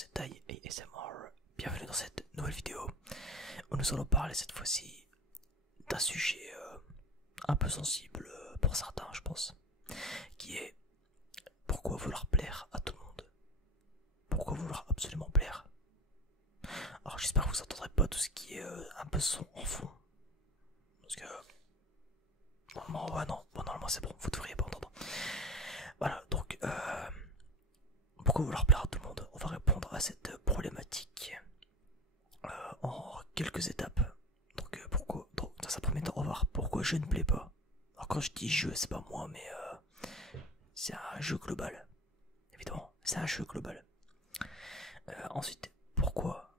c'est Tai ASMR. Bienvenue dans cette nouvelle vidéo où nous allons parler cette fois-ci d'un sujet un peu sensible pour certains, je pense, qui est pourquoi vouloir plaire à tout le monde? Pourquoi vouloir absolument plaire? Alors j'espère que vous entendrez pas tout ce qui est un peu son en fond, parce que normalement, ouais, non, bon, normalement c'est bon, vous devriez pas entendre. Voilà, donc pourquoi vouloir plaire à tout le monde? On va répondre à cette problématique en quelques étapes. Donc pourquoi, dans un premier temps, on va voir pourquoi je ne plais pas. Alors quand je dis jeu, c'est pas moi, mais c'est un jeu global. Évidemment, c'est un jeu global. Ensuite, pourquoi,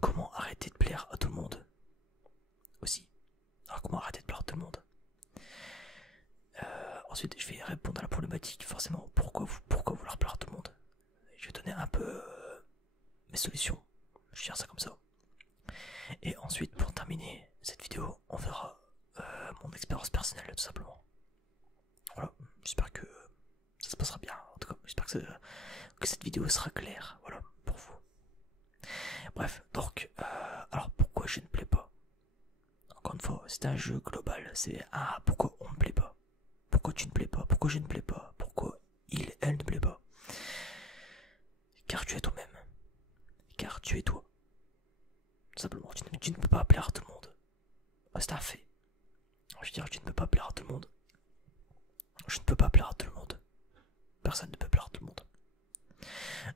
comment arrêter de plaire à tout le monde aussi. Alors comment arrêter de plaire à tout le monde? Ensuite, je vais répondre à la problématique, forcément, pourquoi vouloir plaire à tout le monde? Je vais donner un peu mes solutions, je vais dire ça comme ça. Et ensuite, pour terminer cette vidéo, on verra mon expérience personnelle, tout simplement. Voilà, j'espère que ça se passera bien. En tout cas, j'espère que cette vidéo sera claire, voilà, pour vous. Bref, donc, alors pourquoi je ne plais pas? Encore une fois, c'est un jeu global, c'est pourquoi on ne plaît pas? Pourquoi tu ne plais pas? Pourquoi je ne plais pas? Pourquoi elle ne plaît pas? Car tu es toi-même. Car tu es toi. Simplement, tu ne peux pas plaire à tout le monde. C'est un fait. Je veux dire, tu ne peux pas plaire à tout le monde. Je ne peux pas plaire à tout le monde. Personne ne peut plaire à tout le monde.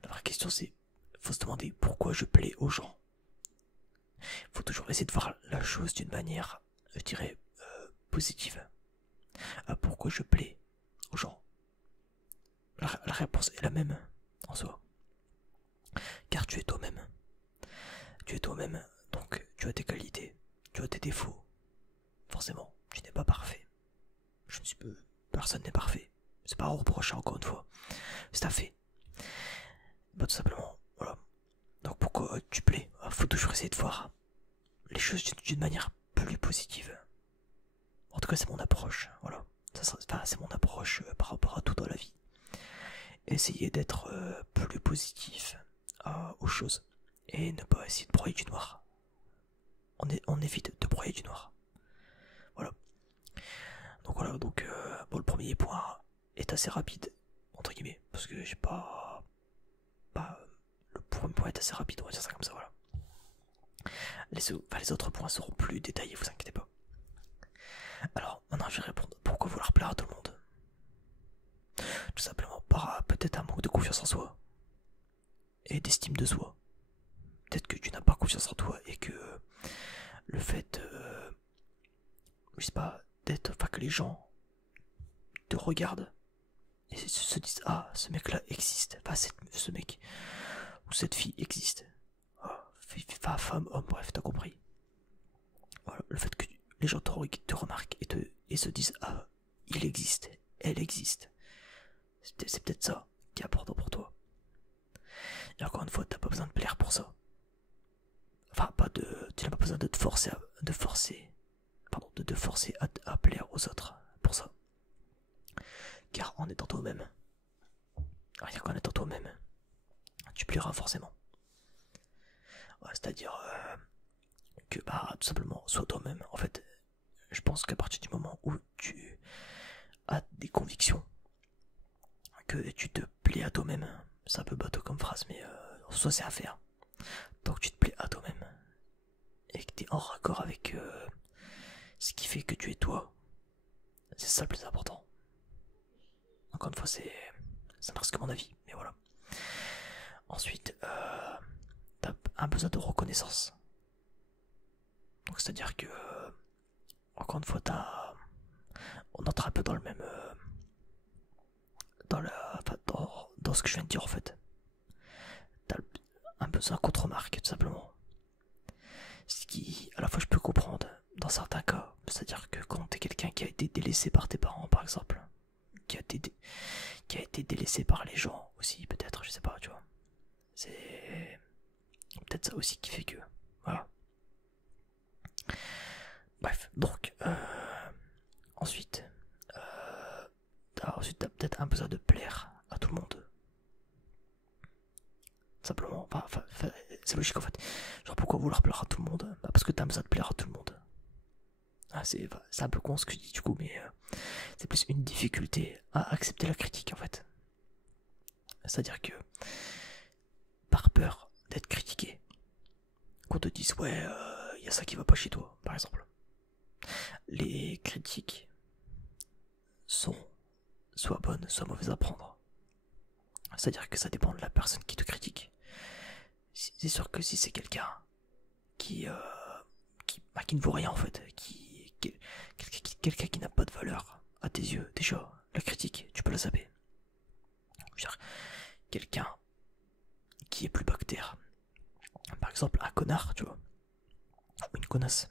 La vraie question c'est, faut se demander pourquoi je plais aux gens. Faut toujours essayer de voir la chose d'une manière, je dirais, positive. Pourquoi je plais aux gens? La réponse est la même en soi. Car tu es toi-même. Tu es toi-même, donc tu as tes qualités, tu as tes défauts. Forcément, tu n'es pas parfait. Je ne suis pas... Personne n'est parfait. C'est pas à reprocher encore une fois. C'est un fait. Bah tout simplement, voilà. Donc pourquoi tu plais? Faut toujours essayer de voir les choses d'une manière plus positive. En tout cas c'est mon approche, voilà. C'est mon approche par rapport à tout dans la vie. Essayer d'être plus positif aux choses. Et ne pas essayer de broyer du noir. On évite de broyer du noir. Voilà. Donc voilà, donc bon, le premier point est assez rapide, entre guillemets, parce que j'ai pas... le premier point est assez rapide, on va dire ça comme ça, voilà. Les autres points seront plus détaillés, vous inquiétez pas. Alors, maintenant je vais répondre, pourquoi vouloir plaire à tout le monde? Tout simplement par peut-être un manque de confiance en soi, et d'estime de soi. Peut-être que tu n'as pas confiance en toi, et que le fait, je sais pas, enfin que les gens te regardent, et se disent, ah, ce mec-là existe, enfin ce mec, ou cette fille existe. Femme, homme, bref, t'as compris. Voilà, le fait que les gens te remarquent et se disent, ah, il existe, elle existe. C'est peut-être ça qui est important pour toi. Et encore une fois, t'as pas besoin de plaire pour ça. Enfin, tu n'as pas besoin de te forcer de te forcer à plaire aux autres pour ça. Car en étant toi-même, rien qu'en étant toi-même, tu plairas forcément. Ouais, c'est-à-dire que tout simplement sois toi-même. En fait, je pense qu'à partir du moment où tu as des convictions, que tu te plais à toi-même, c'est un peu bateau comme phrase, mais en soi c'est à faire. Tant que tu te plais à toi-même et que tu es en raccord avec ce qui fait que tu es toi, c'est ça le plus important. Encore une fois, ça ne reste que mon avis, mais voilà. Ensuite, t'as un besoin de reconnaissance. Donc c'est-à-dire que, encore une fois, on entre un peu dans le même, dans ce que je viens de dire en fait. T'as un besoin qu'on te remarque, tout simplement. Ce qui, à la fois, je peux comprendre dans certains cas. C'est-à-dire que quand t'es quelqu'un qui a été délaissé par tes parents, par exemple, qui a été délaissé par les gens aussi, peut-être, je sais pas, tu vois. C'est peut-être ça aussi qui fait que, voilà. Bref, donc, ensuite, t'as peut-être un besoin de plaire à tout le monde. Simplement, c'est logique en fait. Genre pourquoi vouloir plaire à tout le monde? Bah, parce que t'as besoin de plaire à tout le monde. Ah, c'est un peu con ce que je dis du coup, mais c'est plus une difficulté à accepter la critique en fait. C'est-à-dire que par peur d'être critiqué, qu'on te dise ouais, y a ça qui va pas chez toi, par exemple. Les critiques sont soit bonnes, soit mauvaises à prendre. C'est-à-dire que ça dépend de la personne qui te critique. C'est sûr que si c'est quelqu'un qui, qui ne vaut rien en fait, quelqu'un qui n'a pas de valeur à tes yeux, déjà, la critique, tu peux la zapper. Je veux dire, quelqu'un qui est plus bactère, par exemple un connard, tu vois, ou une connasse,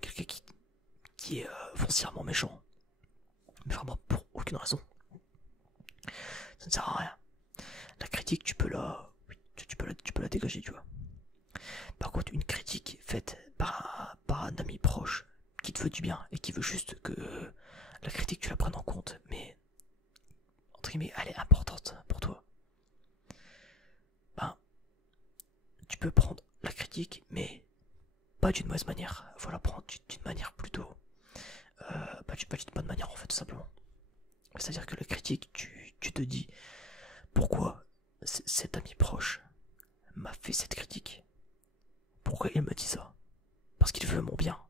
quelqu'un qui est foncièrement méchant, mais vraiment pour aucune raison, ça ne sert à rien. La critique, tu peux la dégager, tu vois. Par contre, une critique faite par un ami proche qui te veut du bien et qui veut juste que la critique tu la prennes en compte, mais entre guillemets, elle est importante pour toi. Ben, tu peux prendre la critique, mais pas d'une mauvaise manière. Faut la prendre d'une manière plutôt, pas d'une bonne manière en fait, tout simplement. C'est-à-dire que la critique, tu te dis pourquoi cet ami proche m'a fait cette critique. Pourquoi il me dit ça? Parce qu'il veut mon bien.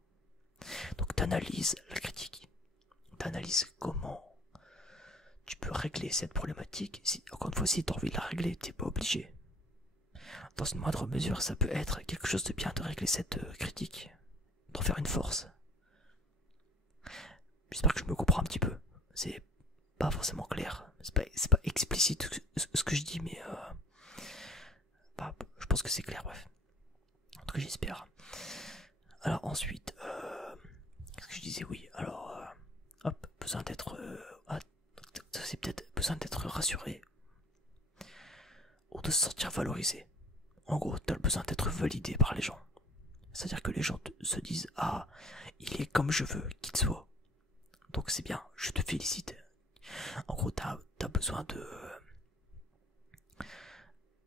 Donc t'analyses la critique, t'analyses comment tu peux régler cette problématique. Encore une fois, si t'as envie de la régler, t'es pas obligé. Dans une moindre mesure, ça peut être quelque chose de bien de régler cette critique, d'en faire une force. J'espère que je me comprends un petit peu. C'est pas forcément clair, c'est pas explicite ce que je dis, mais je pense que c'est clair, bref. En tout cas, j'espère. Alors ensuite, qu'est-ce que je disais? Oui, alors, hop, besoin d'être, c'est peut-être besoin d'être rassuré ou de se sentir valorisé. En gros, t'as besoin d'être validé par les gens. C'est-à-dire que les gens se disent ah, il est comme je veux qu'il soit. Donc c'est bien, je te félicite. En gros, t'as besoin de,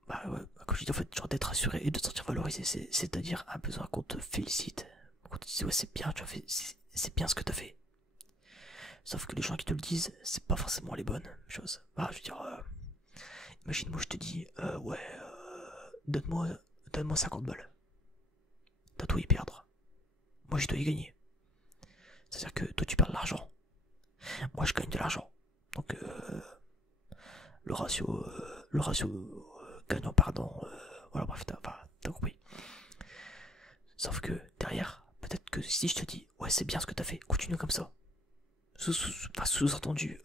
comme je dis en fait, genre d'être rassuré et de te sentir valorisé. C'est-à-dire un besoin qu'on te félicite, qu'on te dise ouais c'est bien, tu as fait, c'est bien ce que t'as fait. Sauf que les gens qui te le disent, c'est pas forcément les bonnes choses. Je veux dire, imagine moi je te dis ouais, donne-moi 50 balles. T'as tout y perdre. Moi je dois y gagner. C'est-à-dire que toi tu perds de l'argent. Moi je gagne de l'argent. Donc le ratio gagnant-pardon, voilà bref, t'as compris. Sauf que derrière, peut-être que si je te dis ouais c'est bien ce que t'as fait, continue comme ça. Sous-entendu,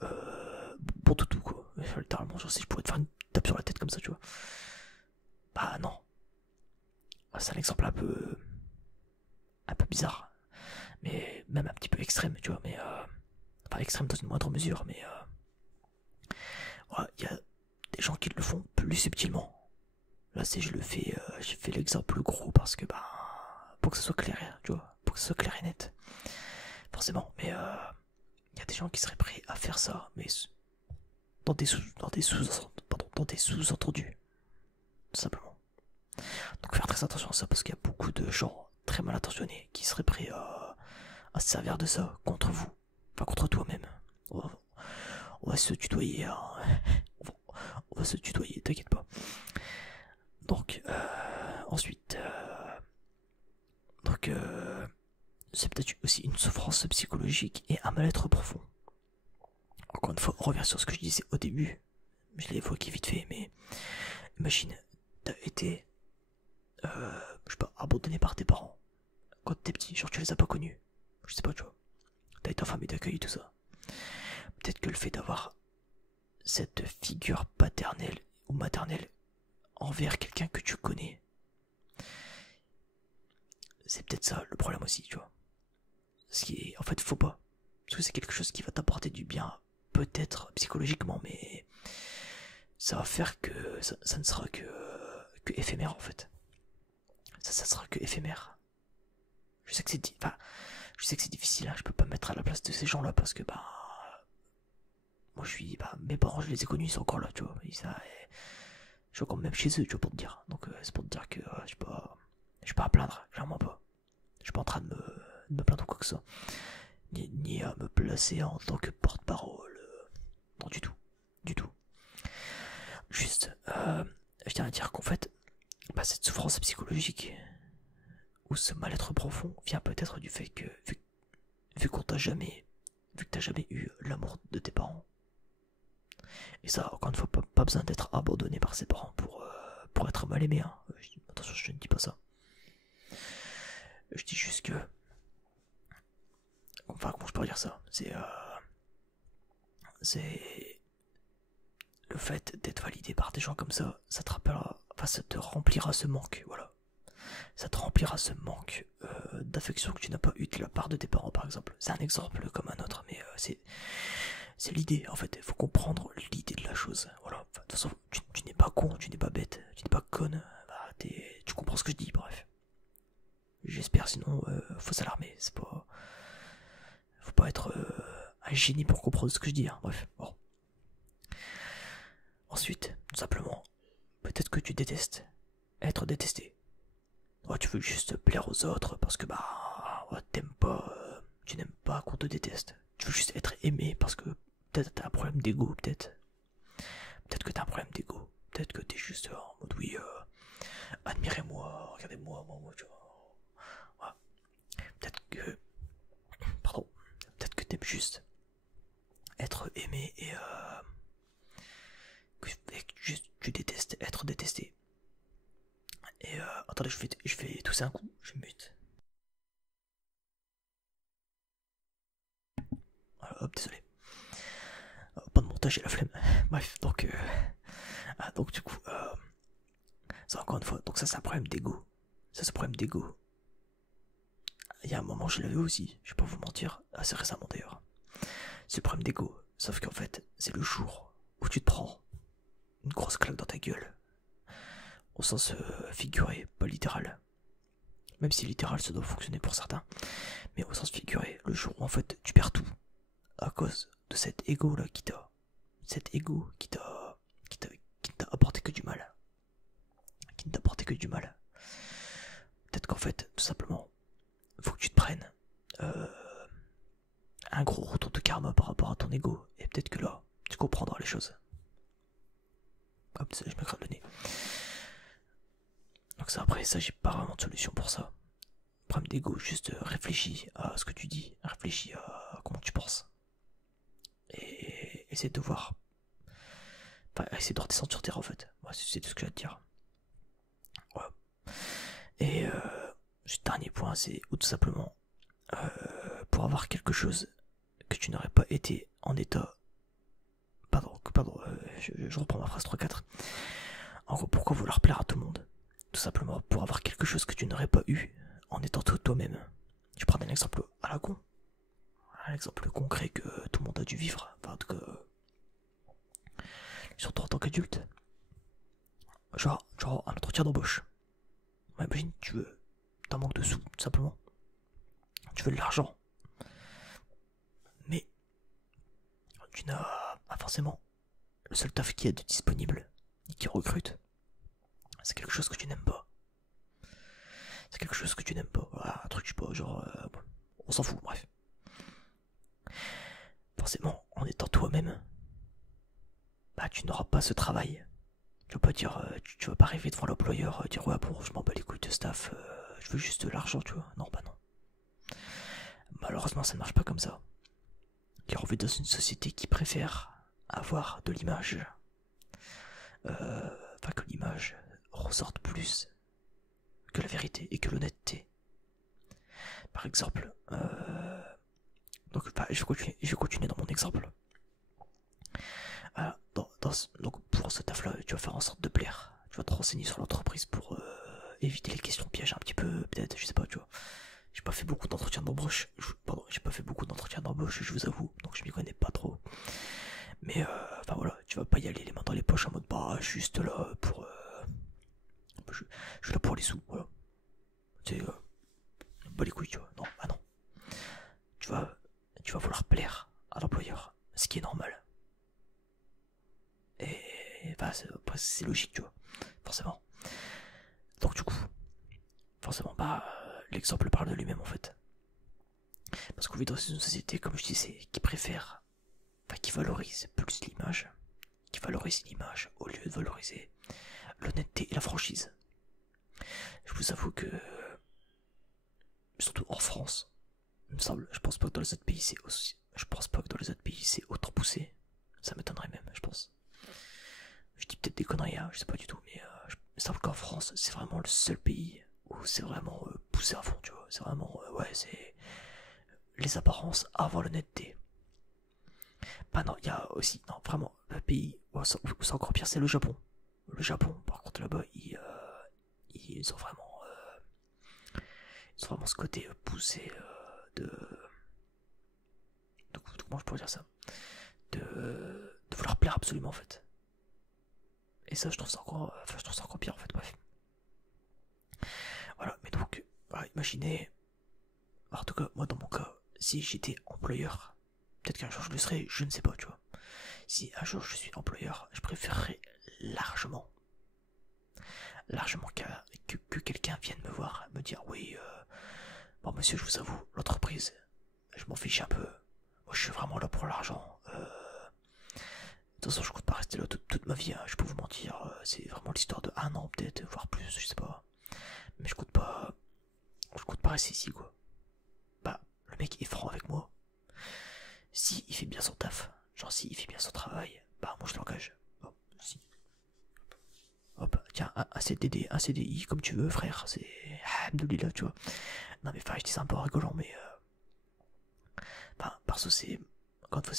bon tout quoi. Littéralement, genre si je pourrais te faire une tape sur la tête comme ça, tu vois. Bah non. C'est un exemple un peu bizarre, mais même un petit peu extrême, tu vois. Mais pas extrême dans une moindre mesure, mais voilà, il y a des gens qui le font plus subtilement. Là, j'ai fait l'exemple gros parce que pour que ce soit clair, tu vois, pour que ce soit clair et net, forcément. Mais il y a des gens qui seraient prêts à faire ça, mais dans des sous-entendus, tout simplement. Donc faire très attention à ça parce qu'il y a beaucoup de gens très mal intentionnés qui seraient prêts à se servir de ça contre vous, enfin contre toi-même. On va se tutoyer, hein. on va se tutoyer, t'inquiète pas. Donc ensuite, c'est peut-être aussi une souffrance psychologique et un mal-être profond. Encore une fois, on revient sur ce que je disais au début. Je l'ai évoqué vite fait, mais imagine, t'as été, je sais pas, abandonné par tes parents quand t'es petit, genre tu les as pas connus. Je sais pas, tu vois. T'as été en famille d'accueil et tout ça. Peut-être que le fait d'avoir cette figure paternelle ou maternelle envers quelqu'un que tu connais, c'est peut-être ça le problème aussi, tu vois. Ce qui est, en fait, faut pas. Parce que c'est quelque chose qui va t'apporter du bien, peut-être psychologiquement, mais ça va faire que ça ne sera que éphémère en fait. Ça sera que éphémère. Je sais que c'est difficile, hein, je peux pas me mettre à la place de ces gens-là parce que moi je suis, mes parents je les ai connus, ils sont encore là, tu vois. Je suis encore même chez eux, tu vois, pour te dire. Donc c'est pour te dire que je suis pas à plaindre, clairement pas. Je suis pas en train de me plaindre ou quoi que ce soit. Ni à me placer en tant que porte-parole. Non, du tout. Du tout. Juste, je tiens à dire qu'en fait, bah, cette souffrance psychologique ou ce mal-être profond vient peut-être du fait que, vu qu'on t'a jamais, vu que t'as jamais eu l'amour de tes parents, et ça, encore une fois, pas besoin d'être abandonné par ses parents pour être mal aimé, hein. Attention, je ne dis pas ça. Je dis juste que, enfin, comment je pourrais dire ça, c'est le fait d'être validé par des gens comme ça te rappellera, enfin, ça te remplira ce manque, voilà. Ça te remplira ce manque d'affection que tu n'as pas eu de la part de tes parents, par exemple. C'est un exemple comme un autre, mais c'est l'idée, en fait. Il faut comprendre l'idée de la chose. Voilà. Enfin, de toute façon, tu n'es pas con, tu n'es pas bête, tu n'es pas conne. Bah, tu comprends ce que je dis, bref. J'espère, sinon, faut s'alarmer. C'est pas. Faut pas être un génie pour comprendre ce que je dis, hein. Bref, bon. Ensuite, tout simplement, peut-être que tu détestes être détesté. Ouais, tu veux juste plaire aux autres parce que bah ouais, tu n'aimes pas qu'on te déteste. Tu veux juste être aimé parce que peut-être t'as un problème d'ego, peut-être que t'as un problème d'ego, peut-être que t'es juste en mode oui, admirez-moi, regardez-moi, moi, tu vois. Ouais. Pardon, peut-être que t'aimes juste être aimé et que juste tu détestes être détesté. Et attendez, je vais tousser un coup, je me mute. Voilà, hop, désolé. Pas de montage, j'ai la flemme. Bref, donc du coup, ça encore une fois, donc ça c'est un problème d'ego. Ça c'est un problème d'ego. Il y a un moment je l'avais aussi, je vais pas vous mentir, assez récemment d'ailleurs. C'est le problème d'ego, sauf qu'en fait, c'est le jour où tu te prends une grosse claque dans ta gueule. Au sens figuré, pas littéral. Même si littéral ça doit fonctionner pour certains. Mais au sens figuré, le jour où en fait tu perds tout à cause de cet ego là qui t'a. Cet ego qui ne t'a apporté que du mal. Qui ne t'a apporté que du mal. Peut-être qu'en fait, tout simplement, faut que tu te prennes un gros retour de karma par rapport à ton ego. Et peut-être que là, tu comprendras les choses. Hop, ça, je me gratte le nez. Donc ça, après, ça, j'ai pas vraiment de solution pour ça. Problème d'ego, juste réfléchis à ce que tu dis, réfléchis à comment tu penses. Et essaie de voir. Enfin, essaie de redescendre sur terre en fait. Ouais, c'est tout ce que j'ai à te dire. Voilà. Et le dernier point, c'est ou tout simplement pour avoir quelque chose que tu n'aurais pas été en état. Pardon, je reprends ma phrase 3-4. En gros, pourquoi vouloir plaire à tout le monde? Tout simplement pour avoir quelque chose que tu n'aurais pas eu en étant toi-même. Je prends un exemple à la con. Un exemple concret que tout le monde a dû vivre. Enfin, en tout cas, surtout en tant qu'adulte. Genre un entretien d'embauche. Imagine, t'as un manque de sous, tout simplement. Tu veux de l'argent. Mais tu n'as pas forcément le seul taf qui est disponible et qui recrute. C'est quelque chose que tu n'aimes pas. C'est quelque chose que tu n'aimes pas. Voilà, un truc, je sais pas, genre. On s'en fout, bref. Forcément, en étant toi-même, bah tu n'auras pas ce travail. Tu vas pas dire, tu vas pas arriver devant l'employeur, dire ouais bon, je m'en bats les couilles de staff, je veux juste de l'argent, tu vois. Non, bah non. Malheureusement, ça ne marche pas comme ça. Car on vit dans une société qui préfère avoir de l'image. Enfin, que l'image ressorte plus que la vérité et que l'honnêteté. Par exemple, donc je vais continuer dans mon exemple. Donc pour ce taf là, tu vas faire en sorte de plaire. Tu vas te renseigner sur l'entreprise pour éviter les questions pièges un petit peu, peut-être, je sais pas, tu vois. J'ai pas fait beaucoup d'entretiens d'embauche, je vous avoue, donc je m'y connais pas trop. Mais enfin voilà, tu vas pas y aller les mains dans les poches en mode bah juste là pour je suis là pour les sous, voilà. C'est pas les couilles, tu vois. Non, bah non. Tu vas vouloir plaire à l'employeur, ce qui est normal. Et bah c'est logique, tu vois. forcément. Donc du coup, forcément, bah, l'exemple parle de lui-même en fait. Parce qu'on vit dans une société, comme je disais, qui préfère, enfin, qui valorise plus l'image, qui valorise l'image au lieu de valoriser l'honnêteté et la franchise. Je vous avoue que, surtout en France, il me semble, je pense pas que dans les autres pays c'est aussi, je pense pas que dans les autres pays c'est autant poussé. Ça m'étonnerait même, je pense. Je dis peut-être des conneries, hein, je sais pas du tout, mais il me semble qu'en France c'est vraiment le seul pays où c'est vraiment poussé à fond, tu vois. C'est vraiment, ouais, c'est les apparences avant l'honnêteté. Bah non, il y a aussi, non, vraiment, le pays où c'est encore pire, c'est le Japon. Le Japon, par contre, là-bas, ils ont vraiment, ce côté poussé de, comment je pourrais dire ça, de vouloir plaire absolument en fait. Et ça, je trouve ça encore, enfin, je trouve ça encore pire en fait. Bref. Voilà, mais donc, voilà, imaginez, en tout cas, moi dans mon cas, si j'étais employeur, peut-être qu'un jour je le serai, je ne sais pas, tu vois. Si un jour je suis employeur, je préférerais largement, largement que quelqu'un vienne me voir, me dire oui, bon monsieur, je vous avoue, l'entreprise, je m'en fiche un peu. Moi, je suis vraiment là pour l'argent. De toute façon, je compte pas rester là toute ma vie. Hein. Je peux vous mentir. C'est vraiment l'histoire de un an peut-être, voire plus, je sais pas. Mais je compte pas rester ici quoi. Bah, le mec est franc avec moi. Si il fait bien son taf, genre si il fait bien son travail, bah moi je l'engage. Bon, si. Hop, tiens, un CDD, un CDI, comme tu veux, frère. C'est Alhamdoulilah, tu vois. Non mais enfin, je dis ça un peu en rigolant, mais parce que c'est quand fois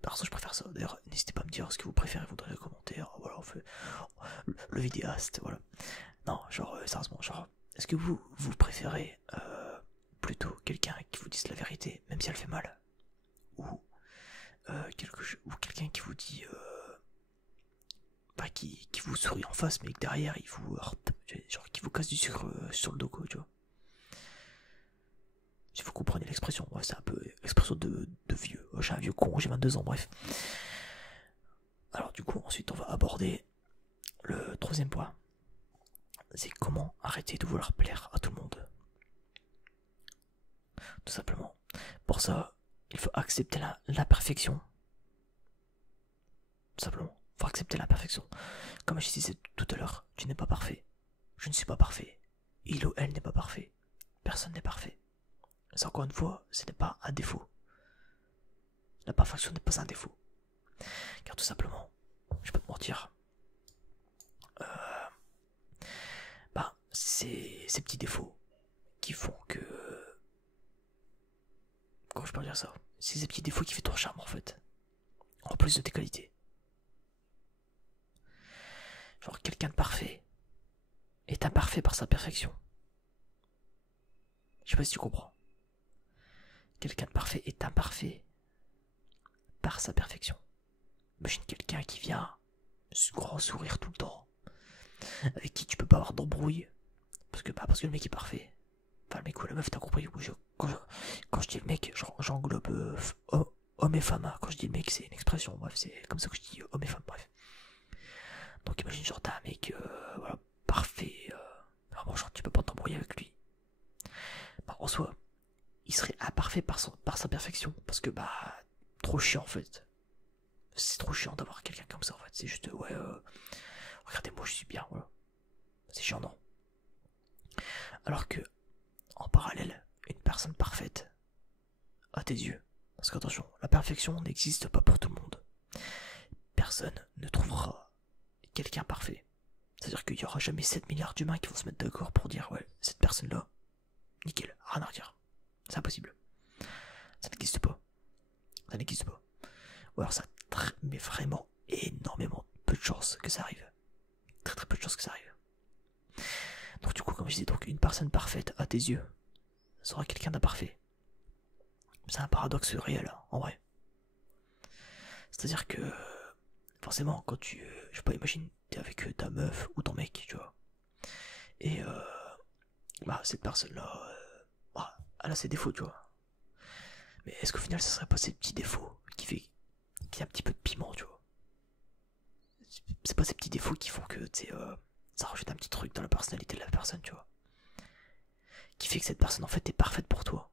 perso je préfère ça. D'ailleurs, n'hésitez pas à me dire ce que vous préférez vous dans les commentaires. Voilà, on fait le vidéaste, voilà. Non, genre sérieusement, genre est-ce que vous préférez plutôt quelqu'un qui vous dise la vérité, même si elle fait mal, ou ou quelqu'un qui vous dit qui vous sourit en face, mais que derrière il vous heurte, genre qui vous casse du sucre sur le dos, quoi, tu vois. Si vous comprenez l'expression, ouais, c'est un peu l'expression de vieux. J'ai un vieux con, j'ai 22 ans, bref. Alors du coup, ensuite on va aborder le troisième point. C'est comment arrêter de vouloir plaire à tout le monde. Tout simplement. Pour ça, il faut accepter l'imperfection. Tout simplement. Il faut accepter l'imperfection. Comme je disais tout à l'heure, tu n'es pas parfait. Je ne suis pas parfait. Il ou elle n'est pas parfait. Personne n'est parfait. C'est encore une fois, ce n'est pas un défaut. La perfection n'est pas un défaut. Car tout simplement, je peux te mentir, c'est ces petits défauts qui font que... Comment je peux dire ça? C'est ces petits défauts qui font ton charme en fait. En plus de tes qualités. Genre quelqu'un de parfait est imparfait par sa perfection. Je sais pas si tu comprends. Quelqu'un de parfait est imparfait par sa perfection. Imagine quelqu'un qui vient, grand sourire tout le temps, avec qui tu peux pas avoir d'embrouille, parce que le mec est parfait. Enfin, le mec ou la meuf, t'as compris. Quand je dis le mec, j'englobe homme et femme. Hein. Quand je dis le mec, c'est une expression. Bref, c'est comme ça que je dis homme et femme. Bref. Donc imagine, genre, t'as un mec, voilà, parfait. Vraiment, genre, tu peux pas t'embrouiller avec lui. Bah, en soi, il serait imparfait par sa perfection. Parce que, trop chiant en fait. C'est trop chiant d'avoir quelqu'un comme ça en fait. C'est juste, ouais, regardez-moi, je suis bien, voilà. C'est chiant, non? Alors que, en parallèle, une personne parfaite, à tes yeux, parce qu'attention, la perfection n'existe pas pour tout le monde. Personne ne trouvera quelqu'un parfait. C'est-à-dire qu'il n'y aura jamais 7 milliards d'humains qui vont se mettre d'accord pour dire, ouais, cette personne-là, nickel, rien à redire. C'est impossible. Ça n'existe pas. Ça n'existe pas. Ou alors ça a mais vraiment énormément peu de chances que ça arrive. Très très peu de chances que ça arrive. Donc du coup, comme je disais, donc une personne parfaite à tes yeux sera quelqu'un d'imparfait. C'est un paradoxe réel, hein, en vrai. C'est-à-dire que forcément, quand je sais pas, imagine, t'es avec ta meuf ou ton mec, tu vois. Et cette personne-là, elle a ses défauts, tu vois. Mais est-ce qu'au final, ça serait pas ces petits défauts qui a un petit peu de piment, tu vois? c'est pas ces petits défauts qui font que, tu sais, ça rajoute un petit truc dans la personnalité de la personne, tu vois. Qui fait que cette personne, en fait, est parfaite pour toi,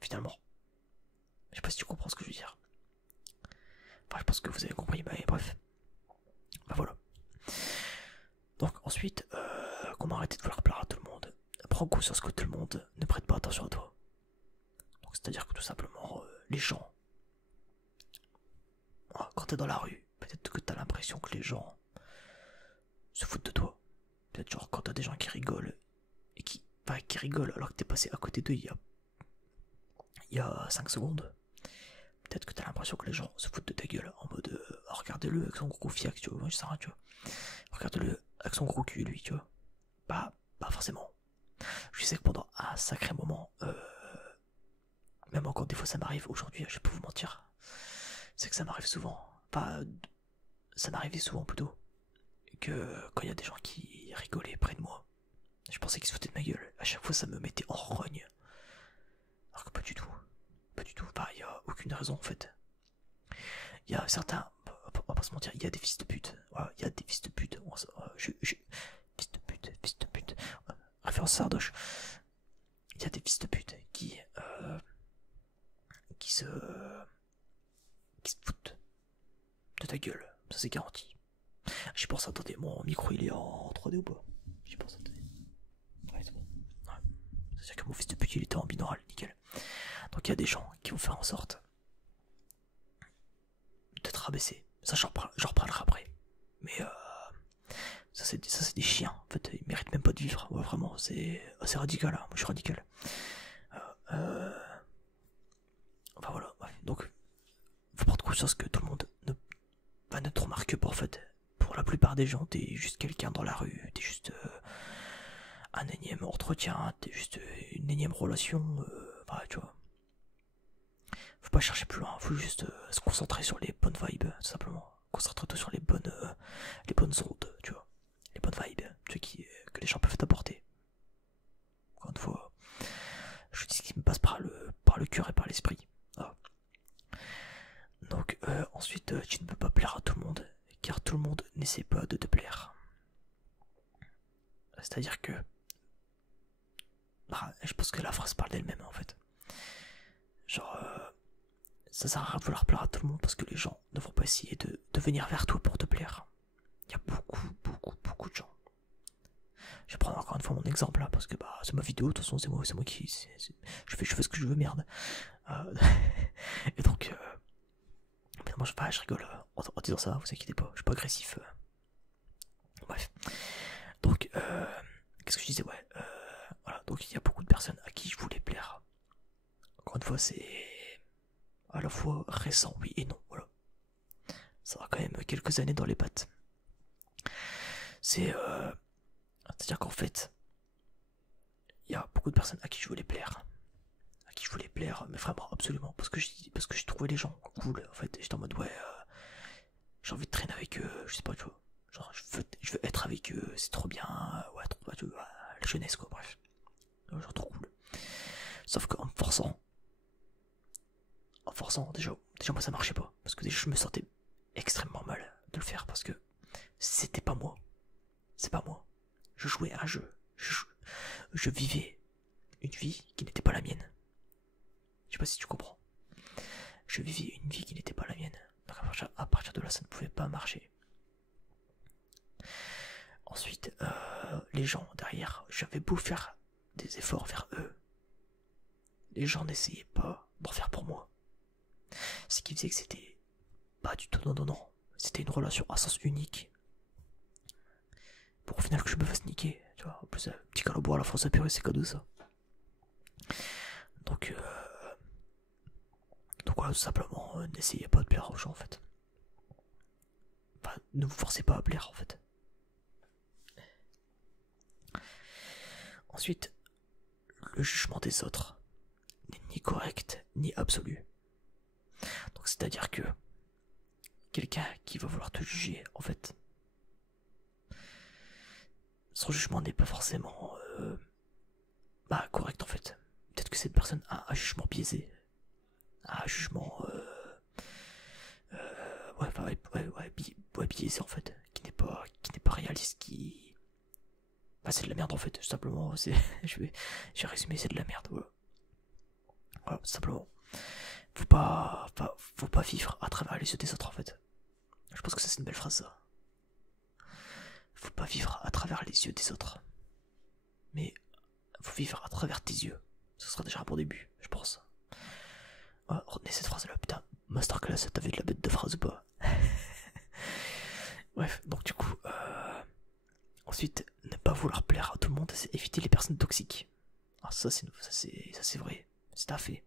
finalement. Je sais pas si tu comprends ce que je veux dire. Enfin, je pense que vous avez compris, mais bref. Bah voilà. Donc ensuite, comment arrêter de vouloir plaire à tout le monde? Prends conscience que tout le monde ne prête pas attention à toi. Donc c'est-à-dire que tout simplement, les gens, quand t'es dans la rue, peut-être que t'as l'impression que les gens se foutent de toi. Peut-être genre quand t'as des gens qui rigolent, et qui rigolent alors que t'es passé à côté d'eux il y a 5 secondes. Peut-être que t'as l'impression que les gens se foutent de ta gueule, en mode regardez-le avec son gros fiac, tu vois, moi je sais rien, tu vois. Regarde-le avec son gros cul, lui, tu vois. Pas forcément. Je sais que pendant un sacré moment, même encore des fois ça m'arrive aujourd'hui, je peux vous mentir, c'est que ça m'arrive souvent, pas, ça m'arrivait souvent plutôt, que quand il y a des gens qui rigolaient près de moi, je pensais qu'ils se foutaient de ma gueule, à chaque fois ça me mettait en rogne, alors que pas du tout, bah il y a aucune raison en fait. Il y a certains, on va pas se mentir, il y a des fils de pute, voilà, il y a des fils de pute, fils de pute, référence Sardoche, il y a des fils de pute qui se foutent de ta gueule, ça c'est garanti. J'y pense, attendez, mon micro il est en 3D ou pas? J'y pense, attendez. Ouais, c'est bon. Ouais. C'est-à-dire que mon fils de pute il était en binaural, nickel. Donc il y a des gens qui vont faire en sorte de te rabaisser. Ça j'en reparlerai après. Mais ça c'est des chiens, en fait, ils méritent même pas de vivre. Ouais, vraiment, c'est assez radical, hein. Moi je suis radical. Enfin voilà, ouais. Donc faut prendre conscience que tout le monde ne te remarque pas en fait. Pour la plupart des gens, t'es juste quelqu'un dans la rue, t'es juste un énième entretien, t'es juste une énième relation, bah tu vois. Faut pas chercher plus loin, faut juste se concentrer sur les bonnes vibes, tout simplement. Concentre-toi sur les bonnes ondes, tu vois. Les bonnes vibes, tu vois, que les gens peuvent t'apporter. Encore une fois, je dis ce qui me passe par le cœur et par l'esprit. Ah. Donc ensuite, tu ne peux pas plaire à tout le monde, car tout le monde n'essaie pas de te plaire. C'est-à-dire que, bah, je pense que la phrase parle d'elle-même en fait. Genre, ça sert à rien de vouloir plaire à tout le monde parce que les gens ne vont pas essayer de venir vers toi pour te plaire. Il y a beaucoup de gens. Je vais prendre encore une fois mon exemple là parce que bah c'est ma vidéo, de toute façon c'est moi qui. Je fais ce que je veux, merde. Et donc, moi je rigole en disant ça, vous inquiétez pas, je suis pas agressif. Bref. Donc, qu'est-ce que je disais, ouais. Voilà, donc il y a beaucoup de personnes à qui je voulais plaire. Encore une fois, c'est à la fois récent, oui et non, voilà. Ça a quand même quelques années dans les pattes. C'est-à-dire qu'en fait, il y a beaucoup de personnes à qui je voulais plaire. Mais vraiment, absolument. Parce que je trouvais les gens cool, en fait. J'étais en mode, ouais, j'ai envie de traîner avec eux, je sais pas, tu vois. Genre, je veux être avec eux, c'est trop bien, ouais, trop, tu vois, la jeunesse, quoi, bref. Genre, trop cool. Sauf qu'en me forçant, déjà moi ça marchait pas. Parce que déjà je me sentais extrêmement mal de le faire parce que c'était pas moi. C'est pas moi. Je jouais à un jeu. Je vivais une vie qui n'était pas la mienne. Je sais pas si tu comprends. Je vivais une vie qui n'était pas la mienne. Donc à partir de là, ça ne pouvait pas marcher. Ensuite, les gens derrière, j'avais beau faire des efforts vers eux. Les gens n'essayaient pas d'en faire pour moi. Ce qui faisait que c'était pas du tout non. C'était une relation à sens unique. Pour au final que je me fasse niquer, tu vois. En plus, petit calobo à la France apérée, c'est cadeau ça. Donc voilà, tout simplement, n'essayez pas de plaire aux gens en fait. Enfin, ne vous forcez pas à plaire en fait. Ensuite, le jugement des autres n'est ni correct ni absolu. Donc c'est-à-dire que quelqu'un qui va vouloir te juger, en fait, son jugement n'est pas forcément correct en fait. Peut-être que cette personne a un jugement biaisé, un jugement biaisé en fait, qui n'est pas réaliste, qui... Bah c'est de la merde en fait, tout simplement, c'est... J'ai résumé, c'est de la merde, voilà. Voilà, tout simplement. Faut pas vivre à travers les yeux des autres en fait. Je pense que ça c'est une belle phrase ça. Faut pas vivre à travers les yeux des autres. Mais faut vivre à travers tes yeux. Ce sera déjà un bon début, je pense. Ouais, retenez cette phrase là, putain. Masterclass, t'avais de la bête de phrase ou pas? Bref, donc du coup, ensuite, ne pas vouloir plaire à tout le monde, c'est éviter les personnes toxiques. Alors ça c'est vrai, c'est un fait.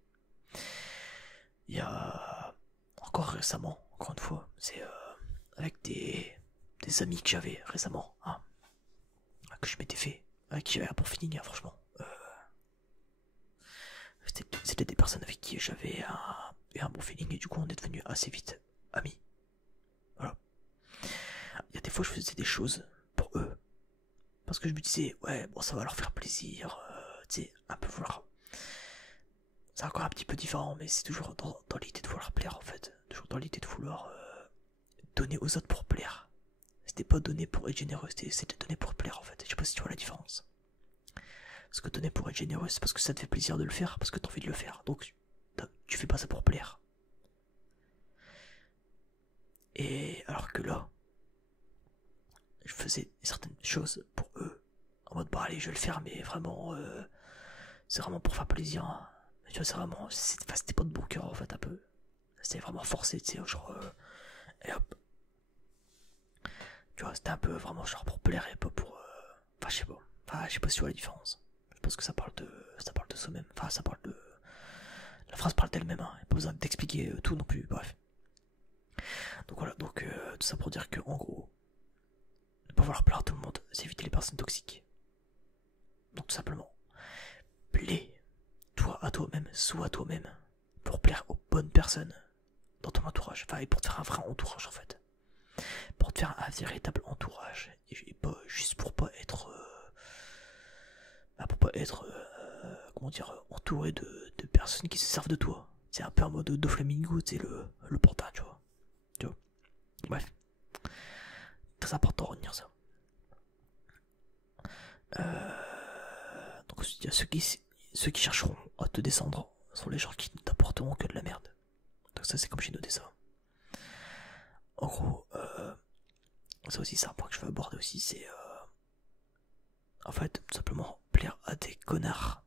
Il y a encore récemment, encore une fois, c'est avec des amis que j'avais récemment, hein, que je m'étais fait, avec qui j'avais un bon feeling, hein, franchement. C'était des personnes avec qui j'avais un bon feeling et du coup on est devenu assez vite amis. Voilà. Il y a des fois je faisais des choses pour eux parce que je me disais ouais bon ça va leur faire plaisir, tu sais un peu vouloir. C'est encore un petit peu différent mais c'est toujours dans l'idée de vouloir plaire en fait, toujours dans l'idée de vouloir donner aux autres pour plaire. C'était pas donner pour être généreux, c'était donner pour plaire en fait. Je sais pas si tu vois la différence. Parce que donner pour être généreux, c'est parce que ça te fait plaisir de le faire, parce que t'as envie de le faire. Donc, tu fais pas ça pour plaire. Et alors que là, je faisais certaines choses pour eux. En mode, bah allez, je vais le faire, mais vraiment, c'est vraiment pour faire plaisir. Hein. Tu vois, c'est vraiment, c'était pas de bon cœur en fait, un peu. C'était vraiment forcé, tu sais, genre, et hop. Tu vois, c'était un peu vraiment genre pour plaire et pas pour, enfin, je sais pas. Enfin, je sais pas si tu vois la différence. Je pense que ça parle de soi-même. Enfin, ça parle de... La phrase parle d'elle-même, hein. Y'a pas besoin d'expliquer tout non plus, bref. Donc voilà, donc tout ça pour dire que, en gros, ne pas vouloir plaire à tout le monde, c'est éviter les personnes toxiques. Donc tout simplement, plais-toi à toi-même, sois toi-même, pour plaire aux bonnes personnes dans ton entourage. Enfin, et pour te faire un vrai entourage en fait. Pour te faire un véritable entourage. Et pas juste pour pas être... comment dire, entouré de personnes qui se servent de toi. C'est un peu un mode de flamingo, c'est le pantin, tu vois. Bref. Très important de retenir ça. Donc il y a ceux qui chercheront à te descendre sont les gens qui ne t'apporteront que de la merde. Donc ça c'est comme j'ai noté ça. En gros, ça aussi c'est un point que je veux aborder aussi, c'est en fait tout simplement plaire à des connards.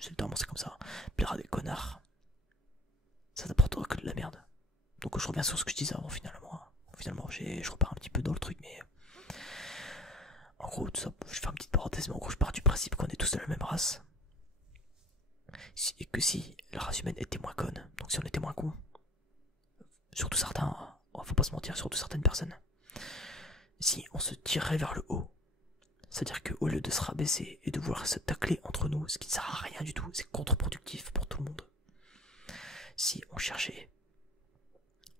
C'est le terme, c'est comme ça. Plaire à des connards, ça t'apportera que de la merde. Donc je reviens sur ce que je disais avant finalement. Finalement je repars un petit peu dans le truc, mais en gros tout ça, je fais une petite parenthèse, mais en gros je pars du principe qu'on est tous de la même race. Et que si la race humaine était moins conne, donc si on était moins con, surtout certains, faut pas se mentir, surtout certaines personnes, si on se tirerait vers le haut, c'est-à-dire qu'au lieu de se rabaisser et de vouloir se tacler entre nous, ce qui ne sert à rien du tout, c'est contre-productif pour tout le monde. Si on cherchait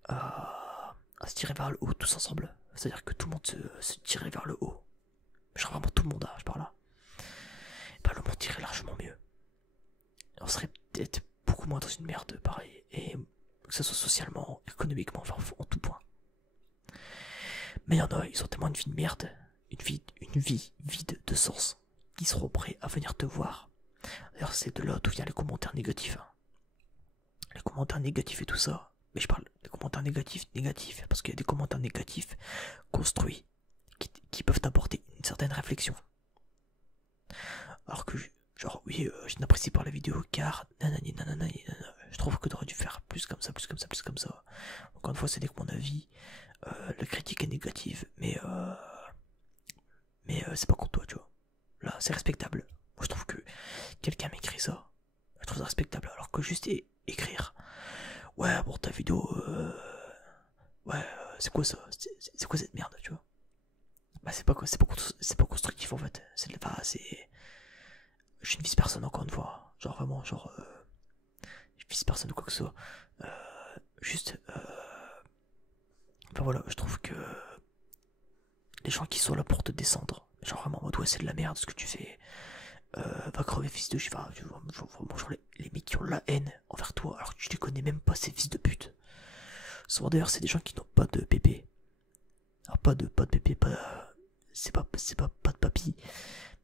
à se tirer vers le haut tous ensemble, c'est-à-dire que tout le monde se tirait vers le haut, genre vraiment tout le monde, je parle là, bah le monde irait largement mieux. On serait peut-être beaucoup moins dans une merde pareil, et que ce soit socialement, économiquement, enfin en tout point. Mais il y en a, ils ont tellement une vie de merde, une vie vide de sens, qui seront prêts à venir te voir. D'ailleurs c'est de là d'où viennent les commentaires négatifs. Hein. Les commentaires négatifs et tout ça. Mais je parle des commentaires négatifs, parce qu'il y a des commentaires négatifs construits, qui peuvent apporter une certaine réflexion. Alors que, genre, oui, je n'apprécie pas la vidéo car, nanani, nanani, nanana, je trouve que t'aurais dû faire plus comme ça, plus comme ça, plus comme ça. Encore une fois, c'est que mon avis, la critique est négative, mais c'est pas contre toi, tu vois. Là, c'est respectable. Moi, je trouve que quelqu'un m'écrit ça, je trouve ça respectable, alors que juste écrire, ouais, bon, ta vidéo, ouais, c'est quoi ça, c'est quoi cette merde, tu vois. Bah, c'est pas constructif en fait. Je ne vise personne encore une fois. Genre vraiment, genre, je vise personne ou quoi que ce soit. Juste, enfin voilà, je trouve que les gens qui sont là pour te descendre, genre vraiment en mode ouais c'est de la merde ce que tu fais, va crever fils de chien, enfin, genre les mecs qui ont la haine envers toi alors que tu les connais même pas, ces fils de pute. Souvent d'ailleurs c'est des gens qui n'ont pas de pépé. Alors pas de pépé, pas de papy,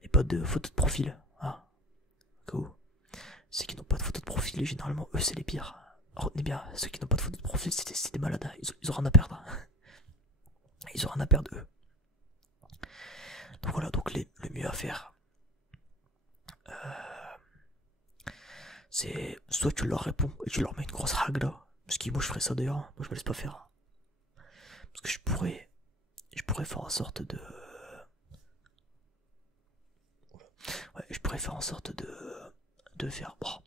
mais pas de photo de profil. Ah, ceux qui n'ont pas de photo de profil, généralement, eux, c'est les pires. Retenez bien, ceux qui n'ont pas de photo de profil, c'est des malades. Ils ont rien à perdre. Ils ont rien à perdre, eux. Donc voilà, donc le mieux à faire, c'est soit tu leur réponds et tu leur mets une grosse règle là. Parce que moi, je ferais ça d'ailleurs. Moi, je me laisse pas faire. Parce que je pourrais faire en sorte de... Ouais, je pourrais faire en sorte de faire... Bon,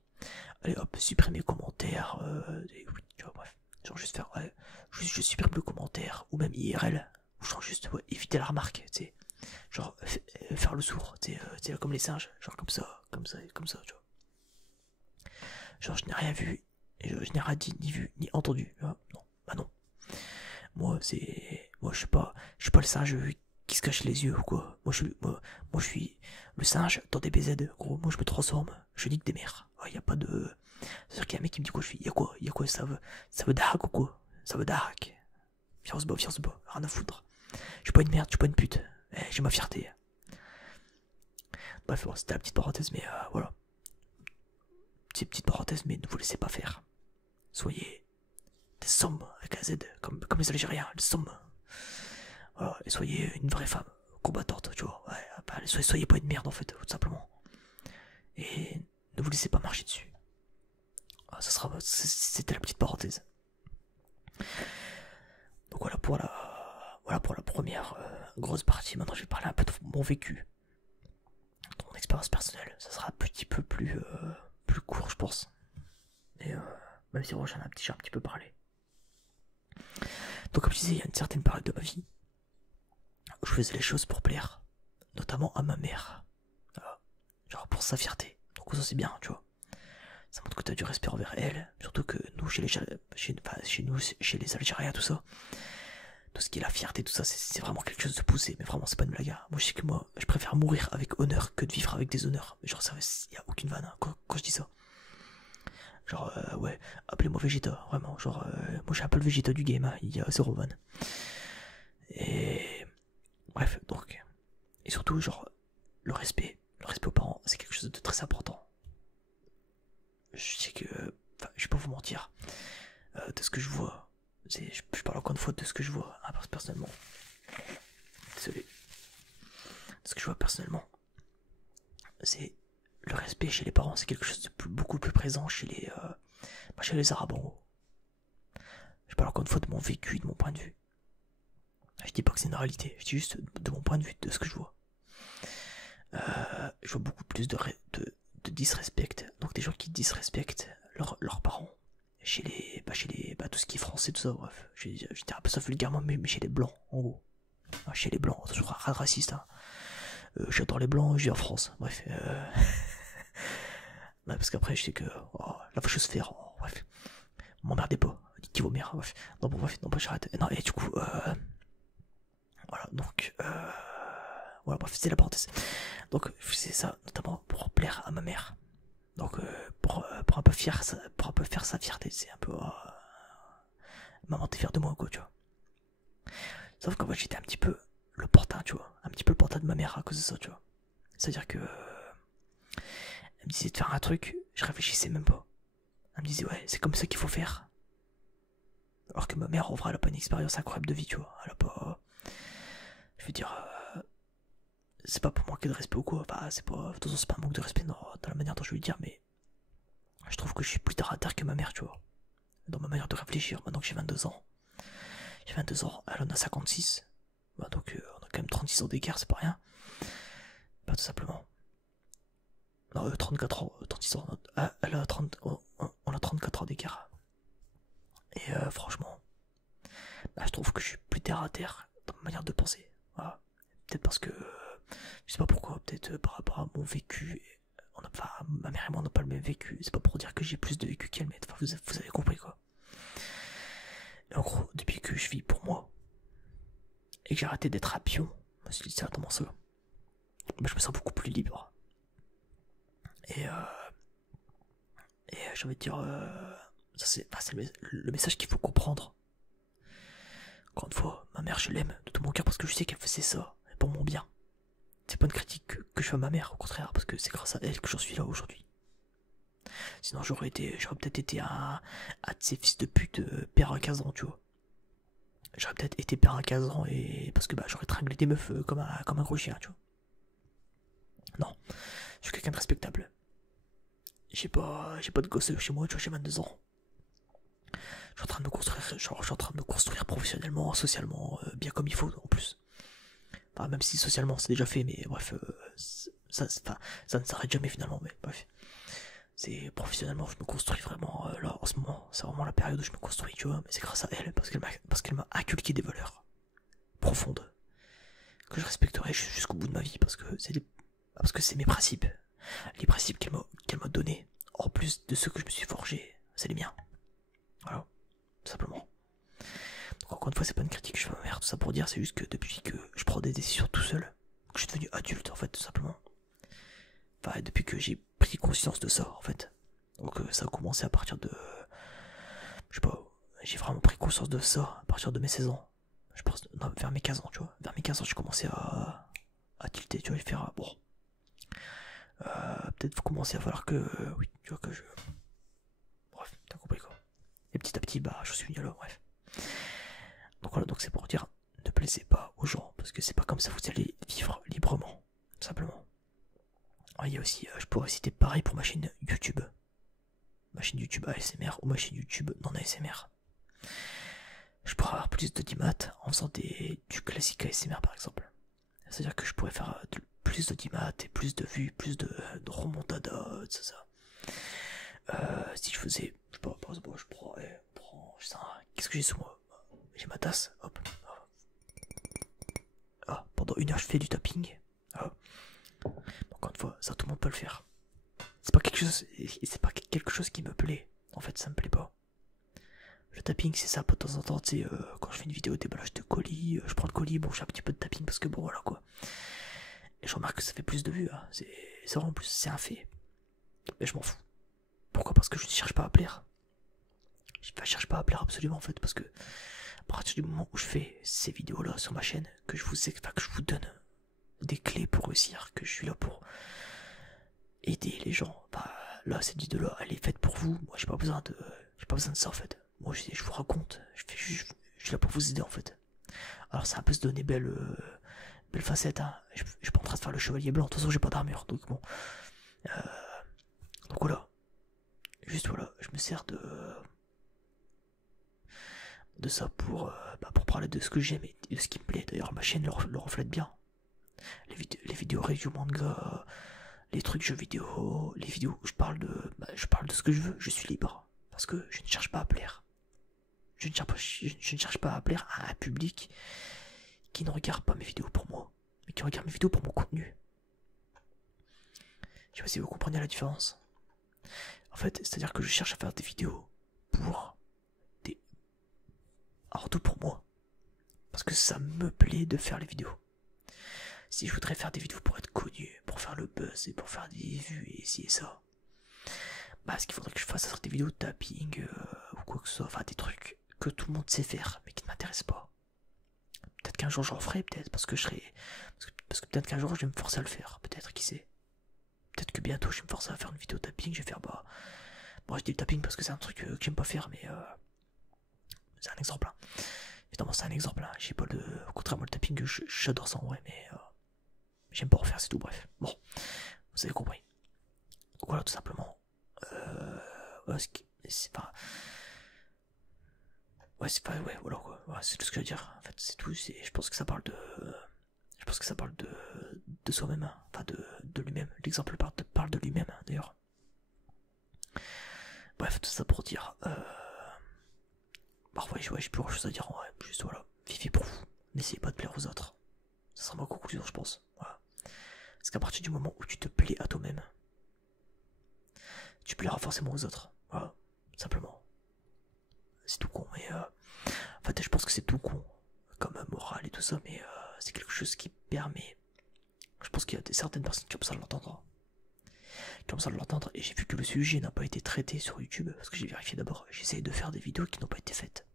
allez hop, supprimer commentaires, oui, tu vois, bref. Genre juste faire, ouais, je supprime le commentaire, ou même IRL, ou genre juste, ouais, éviter la remarque, tu sais. Genre, faire le sourd, tu sais, comme les singes, genre comme ça, tu vois. Genre, je n'ai rien vu, et je n'ai rien dit, ni vu, ni entendu, tu vois. Non, bah non. Moi, je suis pas le singe qui se cache les yeux ou quoi. Moi, je suis le singe dans des BZ, gros. Moi, je me transforme, je nique des mères. Il y a pas de... C'est-à-dire qu'il y a un mec qui me dit quoi je suis. Il y a quoi, ça veut dark ou quoi? Ça veut dark. Viens on se bat, rien à foutre. Je suis pas une merde, je suis pas une pute. J'ai ma fierté. Bref, bon, c'était la petite parenthèse, mais voilà. Petite parenthèse, mais ne vous laissez pas faire. Soyez des sommes avec un Z, comme les Algériens, des sommes. Voilà, et soyez une vraie femme combattante, tu vois. Ouais, bah, soyez pas une merde en fait, tout simplement. Et ne vous laissez pas marcher dessus. Ah, c'était la petite parenthèse. Donc voilà pour la première grosse partie. Maintenant, je vais parler un peu de mon vécu, de mon expérience personnelle. Ça sera un petit peu plus court, je pense. Et même si j'ai un petit peu parlé. Donc comme je disais, il y a une certaine période de ma vie où je faisais les choses pour plaire, notamment à ma mère. Voilà. Genre pour sa fierté. Donc ça c'est bien, tu vois. Ça montre que tu as du respect envers elle. Surtout que nous, chez les Algériens, tout ça, tout ce qui est la fierté, tout ça, c'est vraiment quelque chose de poussé. Mais vraiment, c'est pas une blague. Moi, je sais que moi, je préfère mourir avec honneur que de vivre avec des honneurs. Mais genre, ça, y a aucune vanne hein, quand je dis ça. Genre, ouais, appelez-moi Vegeta, vraiment. Genre, moi, j'ai un peu le Vegeta du game, hein, il y a zéro vanne. Et bref, donc, et surtout, genre, le respect aux parents, c'est quelque chose de très important. Je sais que, enfin, je vais pas vous mentir, de ce que je vois, je parle encore une fois de ce que je vois, hein, personnellement. Désolé. De ce que je vois personnellement, c'est le respect chez les parents, c'est quelque chose de beaucoup plus présent chez les Arabes en gros. Je parle encore une fois de mon vécu, de mon point de vue. Je dis pas que c'est une réalité, je dis juste de mon point de vue, de ce que je vois. Je vois beaucoup plus de disrespect, donc des gens qui disrespectent leurs parents. Chez tout ce qui est français, tout ça, bref. Je dirais un peu ça vulgairement, mais chez les blancs, en gros. Chez les blancs, toujours raciste, hein. J'adore les blancs, je vis en France, bref. Ouais, parce qu'après, je sais que la faucheuse faire, bref. M'emmerdez pas, niquez vos mères, bref. Non, bon, bref, non, bah, j'arrête. Non, et du coup, voilà, donc, voilà, bref, c'est la parenthèse. Donc, je faisais ça notamment pour plaire à ma mère. Donc, pour un peu faire sa fierté, c'est un peu, maman t'es fière de moi, quoi, tu vois. Sauf qu'en fait, j'étais un petit peu le portin, tu vois. Un petit peu le portin de ma mère à cause de ça, tu vois. C'est-à-dire que, elle me disait de faire un truc, je réfléchissais même pas. Elle me disait, ouais, c'est comme ça qu'il faut faire. Alors que ma mère, en vrai, elle a pas une expérience incroyable de vie, tu vois. Elle a pas, je veux dire, c'est pas pour manquer de respect ou quoi. Enfin, c'est pas, de toute façon, c'est pas un manque de respect dans la manière dont je vais le dire, mais je trouve que je suis plus terre à terre que ma mère, tu vois. Dans ma manière de réfléchir, maintenant que j'ai 22 ans. J'ai 22 ans, elle en a 56. Bah, donc, on a quand même 36 ans d'écart, c'est pas rien. Bah, tout simplement. Non, 34 ans, 36 ans. Elle a 30, on a 34 ans d'écart. Et franchement, bah, je trouve que je suis plus terre à terre dans ma manière de penser. Voilà. Peut-être parce que, je sais pas pourquoi, peut-être par rapport à mon vécu. Enfin, ma mère et moi on n'a pas le même vécu. C'est pas pour dire que j'ai plus de vécu qu'elle, mais enfin, vous avez compris quoi. Et en gros, depuis que je vis pour moi, et que j'ai arrêté d'être un pion, c'est littéralement ça, bah, je me sens beaucoup plus libre. Et j'ai envie de dire, ça c'est le message qu'il faut comprendre Encore une fois, ma mère, je l'aime de tout mon cœur parce que je sais qu'elle faisait ça pour mon bien. C'est pas une critique que je fais à ma mère, au contraire, parce que c'est grâce à elle que j'en suis là aujourd'hui. Sinon, j'aurais peut-être été un de ces fils de pute père à 15 ans, tu vois. J'aurais peut-être été père à 15 ans et parce que bah j'aurais tringlé des meufs comme un gros chien, tu vois. Non, je suis quelqu'un de respectable. J'ai pas de gosse chez moi, tu vois, j'ai 22 ans. Je suis en train de me construire, genre, je suis en train de me construire professionnellement, socialement, bien comme il faut en plus. Enfin, même si socialement c'est déjà fait, mais bref, ça ne s'arrête jamais finalement, mais bref. C'est professionnellement, je me construis vraiment là en ce moment. C'est vraiment la période où je me construis, tu vois. Mais c'est grâce à elle, parce qu'elle m'a inculqué des valeurs profondes que je respecterai jusqu'au bout de ma vie, parce que c'est mes principes, les principes qu'elle m'a donnés, en plus de ceux que je me suis forgé, c'est les miens. Voilà, tout simplement. Donc encore une fois, c'est pas une critique que je fais à ma mère, tout ça pour dire, c'est juste que depuis que je prends des décisions tout seul, que je suis devenu adulte en fait, tout simplement. Enfin, depuis que j'ai pris conscience de ça, en fait. Donc ça a commencé à partir de... Je sais pas, j'ai vraiment pris conscience de ça à partir de mes 16 ans. Je pense, non, vers mes 15 ans, tu vois. Vers mes 15 ans, j'ai commencé à tilter, tu vois, et faire, bon... peut-être faut commencer à falloir que... oui, tu vois, que je... Bref, t'as compris quoi. Et petit à petit, bah, je suis venu là, bref. Donc voilà, donc c'est pour dire, ne plaisez pas aux gens, parce que c'est pas comme ça vous allez vivre librement, tout simplement. Il y a aussi, je pourrais citer pareil pour ma chaîne YouTube. Ma chaîne YouTube ASMR ou ma chaîne YouTube non ASMR. Je pourrais avoir plus d'audimat en faisant du classique ASMR par exemple. C'est-à-dire que je pourrais faire plus d'audimat et plus de vues, plus de remontada, tout ça. Si je faisais, je sais pas, par exemple, je prends, qu'est-ce que j'ai sous moi? J'ai ma tasse, hop. Ah, pendant 1 heure je fais du tapping. Ah. Encore une fois, ça tout le monde peut le faire. C'est pas quelque chose qui me plaît. En fait, ça me plaît pas. Le tapping, c'est ça, de temps en temps, tu sais, quand je fais une vidéo de déballage de colis, je prends le colis, bon, j'ai un petit peu de tapping parce que bon, voilà quoi. Et je remarque que ça fait plus de vues, hein. C'est vraiment plus, c'est un fait. Mais je m'en fous. Pourquoi? Parce que je ne cherche pas à plaire. Je ne cherche pas à plaire absolument en fait, parce que à partir du moment où je fais ces vidéos-là sur ma chaîne, que je vous donne des clés pour réussir, que je suis là pour aider les gens, bah là cette vidéo là elle est faite pour vous. Moi j'ai pas besoin de ça en fait. Moi je vous raconte, je suis là pour vous aider en fait. Alors ça peut se donner belle facette, hein. Je suis pas en train de faire le chevalier blanc, de toute façon j'ai pas d'armure, donc bon. Donc voilà. Juste voilà, je me sers de ça pour parler de ce que j'aime et de ce qui me plaît. D'ailleurs ma chaîne le reflète bien. Les vidéos review manga, les trucs jeux vidéo, les vidéos où je parle de ce que je veux, je suis libre. Parce que je ne cherche pas à plaire. Je ne cherche pas à plaire à un public qui ne regarde pas mes vidéos pour moi, mais qui regarde mes vidéos pour mon contenu. Je sais pas si vous comprenez la différence. En fait, c'est-à-dire que je cherche à faire des vidéos avant tout pour moi. Parce que ça me plaît de faire les vidéos. Si je voudrais faire des vidéos pour être connu, pour faire le buzz et pour faire des vues et ci et ça, bah ce qu'il faudrait que je fasse, ça serait des vidéos de tapping ou quoi que ce soit, enfin des trucs que tout le monde sait faire mais qui ne m'intéressent pas. Peut-être qu'un jour j'en ferai, peut-être parce que parce que peut-être qu'un jour je vais me forcer à le faire, peut-être, qui sait. Peut-être que bientôt je vais me forcer à faire une vidéo de tapping, je vais faire bon je dis le tapping parce que c'est un truc que j'aime pas faire, mais c'est un exemple. Hein. Évidemment c'est un exemple, hein. J'ai pas le. Contrairement le tapping, j'adore ça en vrai, mais j'aime pas en faire, c'est tout, bref. Bon, vous avez compris. Donc voilà, tout simplement. C'est pas. Ouais, c'est pas. Ouais, voilà quoi. Ouais, c'est tout ce que je veux dire. En fait, c'est tout. Je pense que ça parle de. Je pense que ça parle de soi-même. Hein. Enfin, de lui-même. L'exemple parle de lui-même, hein, d'ailleurs. Bref, tout ça pour dire. Parfois, ouais, j'ai plus grand chose à dire en vrai. Juste voilà. Vivez pour vous. N'essayez pas de plaire aux autres. Ça sera ma conclusion, je pense. Voilà. Parce qu'à partir du moment où tu te plais à toi-même, tu plairas forcément aux autres. Voilà, simplement. C'est tout con, mais en fait, je pense que c'est tout con comme morale et tout ça, mais c'est quelque chose qui permet. Je pense qu'il y a certaines personnes qui ont besoin de l'entendre. Et j'ai vu que le sujet n'a pas été traité sur YouTube, parce que j'ai vérifié d'abord. J'essaye de faire des vidéos qui n'ont pas été faites.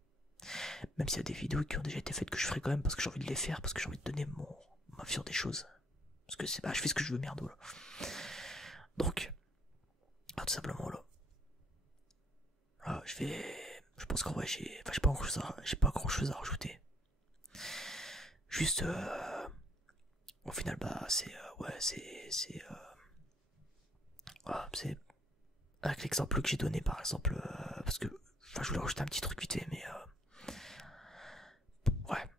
Même s'il y a des vidéos qui ont déjà été faites que je ferai quand même parce que j'ai envie de les faire, parce que j'ai envie de donner ma vision des choses. Parce que je fais ce que je veux, merde, voilà. Donc, tout simplement, là. Voilà, je pense qu'en vrai, j'ai pas grand chose à rajouter. Juste, au final, bah, voilà, c'est avec l'exemple que j'ai donné, par exemple, parce que, enfin, je voulais rajouter un petit truc vite fait, mais ouais,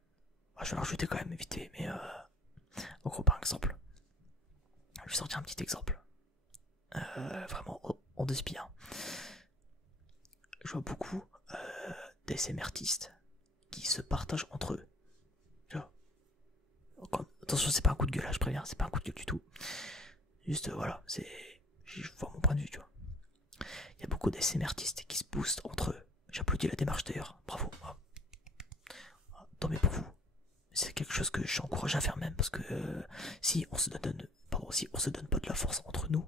je vais le rajouter quand même vite fait, mais en gros, par exemple, je vais sortir un petit exemple, vraiment en deux spies, hein. Je vois beaucoup d'ASMR artistes qui se partagent entre eux. Tu vois. Attention, c'est pas un coup de gueule, là, je préviens, c'est pas un coup de gueule du tout. Juste, voilà, je vois mon point de vue, tu vois. Il y a beaucoup d'ASMR artistes qui se boostent entre eux. J'applaudis la démarche d'ailleurs, bravo. Tant mieux pour vous. C'est quelque chose que j'encourage à faire même, parce que si on se donne pas de la force entre nous,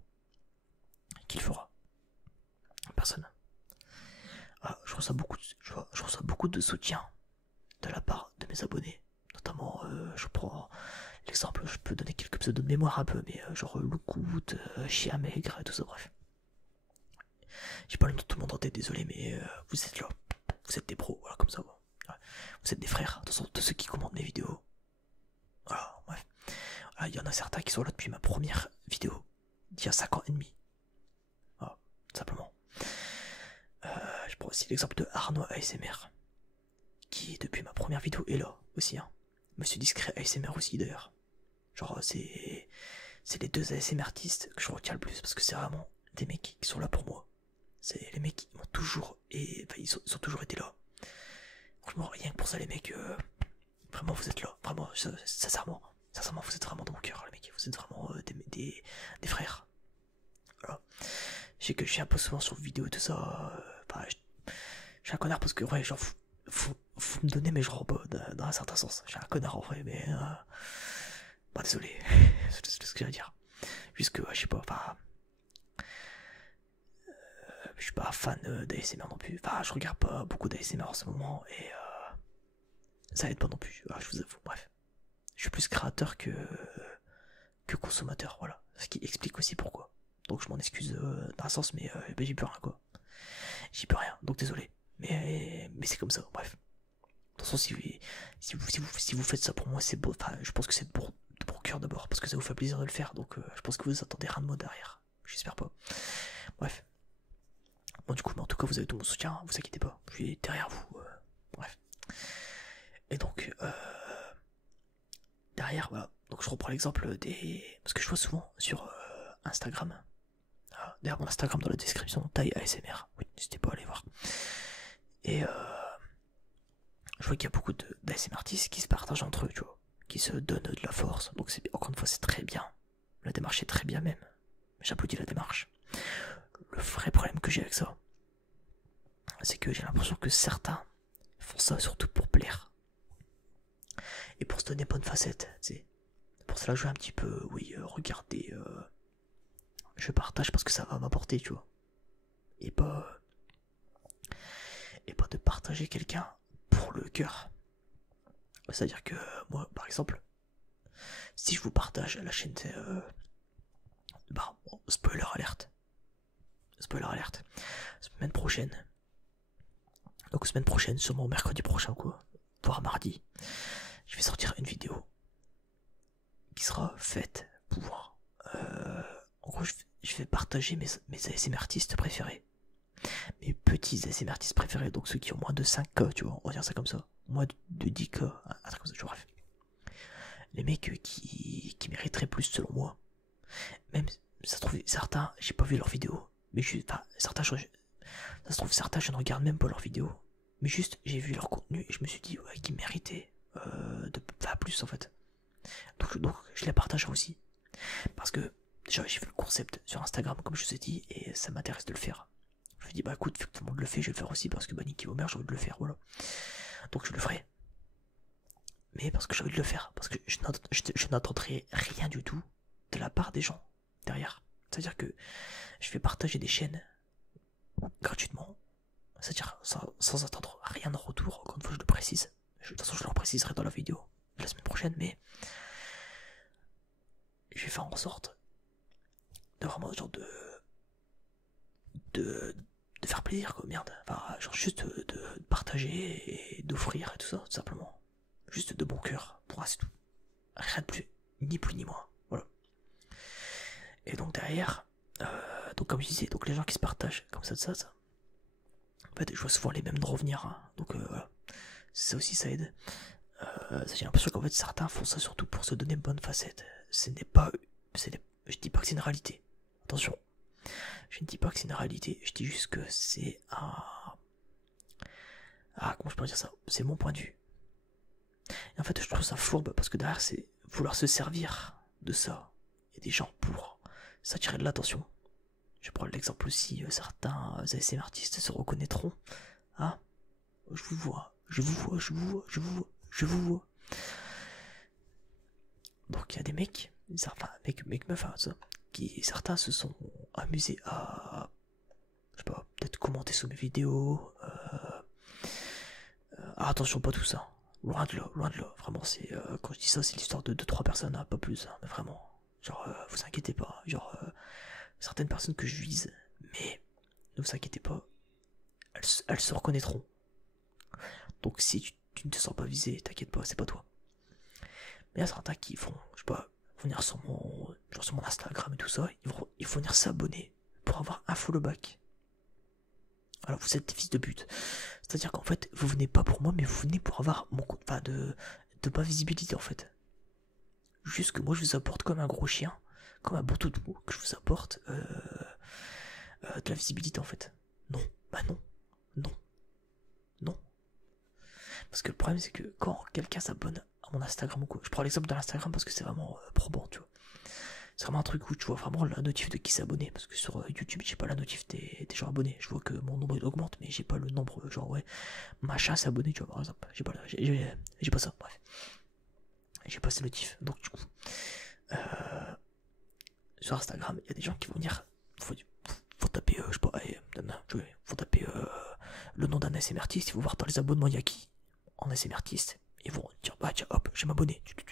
qui le fera? Personne. Je reçois beaucoup de soutien de la part de mes abonnés. Notamment, je prends l'exemple, je peux donner quelques pseudos de mémoire un peu, mais genre Loukout, Chien Maigre, tout ça, bref. J'ai pas le nom de tout le monde en tête, désolé, mais vous êtes là. Vous êtes des pros, voilà, comme ça. Ouais. Vous êtes des frères, de ceux qui commentent mes vidéos. Voilà, bref. Il y en a certains qui sont là depuis ma première vidéo, d'il y a 5 ans et demi. Voilà, simplement. Je prends aussi l'exemple de Arnaud ASMR, qui depuis ma première vidéo est là aussi, hein. Monsieur Discret ASMR aussi d'ailleurs. Genre c'est les deux ASMR artistes que je retiens le plus parce que c'est vraiment des mecs qui sont là pour moi. C'est les mecs qui m'ont toujours ils ont toujours été là. Franchement rien que pour ça les mecs, vraiment vous êtes là, vraiment sincèrement vous êtes vraiment dans mon cœur les mecs, vous êtes vraiment des frères. Voilà. Je sais que je suis un peu souvent sur vidéo et tout ça, je suis un connard parce que ouais genre faut me donner mais je rends pas dans un certain sens. Je suis un connard en vrai mais bah désolé, c'est ce que j'ai à dire. Juste que je sais pas, enfin je suis pas fan d'ASMR non plus. Enfin je regarde pas beaucoup d'ASMR en ce moment et ça aide pas non plus, je vous avoue, bref. Je suis plus créateur que consommateur, voilà. Ce qui explique aussi pourquoi. Donc je m'en excuse dans un sens mais j'y peux rien quoi. J'y peux rien, donc désolé. Mais c'est comme ça, bref. De toute façon, si vous faites ça pour moi, c'est beau. Enfin, je pense que c'est de bon cœur d'abord, parce que ça vous fait plaisir de le faire. Donc, je pense que vous attendez rien de moi derrière. J'espère pas. Bref. Bon, du coup, mais en tout cas, vous avez tout mon soutien. Hein, vous inquiétez pas. Je suis derrière vous. Bref. Et donc, derrière, voilà. Donc, je reprends l'exemple des. Parce que je vois souvent sur Instagram. Derrière mon Instagram dans la description, taille ASMR. Oui, n'hésitez pas à aller voir. Et je vois qu'il y a beaucoup d'ASMR artistes qui se partagent entre eux, tu vois, qui se donnent de la force. Donc encore une fois, c'est très bien. La démarche est très bien même. J'applaudis la démarche. Le vrai problème que j'ai avec ça, c'est que j'ai l'impression que certains font ça surtout pour plaire. Et pour se donner bonne facette, tu sais. Pour cela, je vais un petit peu, oui, regardez, je partage parce que ça va m'apporter, tu vois. Et pas de partager quelqu'un pour le cœur. C'est-à-dire que moi, par exemple, si je vous partage la chaîne, bon, spoiler alerte. Semaine prochaine. Donc semaine prochaine, sûrement mercredi prochain quoi, voire mardi, je vais sortir une vidéo qui sera faite pour... en gros, je vais partager mes ASMR artistes préférés. Mes petits ASMR artistes préférés, donc ceux qui ont moins de 5K, tu vois, on va dire ça comme ça. Moins de 10K, un truc comme ça, tu vois, bref. Les mecs qui mériteraient plus selon moi. Même, ça se trouve, certains, j'ai pas vu leurs vidéos. Mais certains, ça se trouve, certains, je ne regarde même pas leurs vidéos. Mais juste, j'ai vu leur contenu et je me suis dit, ouais, qu'ils méritaient de faire plus en fait. Donc, je les partagerai aussi. Parce que, déjà, j'ai vu le concept sur Instagram, comme je vous ai dit, et ça m'intéresse de le faire. Je me suis dit, bah écoute, vu que tout le monde le fait, je vais le faire aussi, parce que bah, Nicky Homer, j'ai envie de le faire, voilà. Donc, je le ferai. Mais parce que j'ai envie de le faire, parce que je n'attendrai rien du tout de la part des gens derrière. C'est-à-dire que je vais partager des chaînes gratuitement, c'est-à-dire sans attendre rien en retour, encore une fois je le précise. De toute façon je le repréciserai dans la vidéo de la semaine prochaine, mais je vais faire en sorte de vraiment genre de faire plaisir quoi, merde. Enfin, genre juste de partager et d'offrir et tout ça, tout simplement. Juste de bon cœur, pour c'est tout. Rien de plus, ni plus ni moins. Voilà. Et donc derrière, donc comme je disais, donc les gens qui se partagent comme ça, en fait, je vois souvent les mêmes de revenir, hein. Donc voilà. Ça aussi, ça aide. J'ai l'impression qu'en fait, certains font ça surtout pour se donner une bonne facette. Ce n'est pas, je dis pas que c'est une réalité. Attention. Je ne dis pas que c'est une réalité. Je dis juste que c'est comment je peux dire ça? C'est mon point de vue. Et en fait, je trouve ça fourbe parce que derrière, c'est vouloir se servir de ça et des gens pour s'attirer de l'attention. Je prends l'exemple aussi, certains ASMR artistes se reconnaîtront. Hein? Je vous vois. Donc il y a des mecs, certains mecs meufs, hein, ça, certains se sont amusés à, je sais pas, peut-être commenter sur mes vidéos. Attention, pas tout ça. Loin de là. Vraiment, c'est quand je dis ça, c'est l'histoire de 2-3 personnes, hein, pas plus, hein, mais vraiment. Genre, vous inquiétez pas. Genre, certaines personnes que je vise, mais ne vous inquiétez pas, elles se reconnaîtront. Donc si tu ne te sens pas visé, t'inquiète pas, c'est pas toi. Mais il y a certains qui vont, je sais pas, venir sur mon Instagram et tout ça, ils vont venir s'abonner pour avoir un follow back. Alors vous êtes des fils de but. C'est-à-dire qu'en fait, vous venez pas pour moi, mais vous venez pour avoir mon compte, enfin de ma visibilité en fait. Juste que moi je vous apporte comme un gros chien, comme un bon toutou, que je vous apporte de la visibilité en fait. Non, bah non. Parce que le problème c'est que quand quelqu'un s'abonne à mon Instagram ou quoi, je prends l'exemple de l'Instagram parce que c'est vraiment probant, tu vois. C'est vraiment un truc où tu vois vraiment la notif de qui s'est abonné. Parce que sur YouTube, j'ai pas la notif des gens abonnés. Je vois que mon nombre il augmente, mais j'ai pas le nombre, genre ouais, machin s'est abonné, tu vois, par exemple. J'ai pas ça, bref. J'ai pas ces notifs. Donc du coup, sur Instagram, il y a des gens qui vont venir, faut taper, je sais pas, faut taper le nom d'un ASMR artiste, il faut voir dans les abonnements, il y a qui en ASMR artiste. Ils vont dire, bah tiens, hop, je vais m'abonner. Comme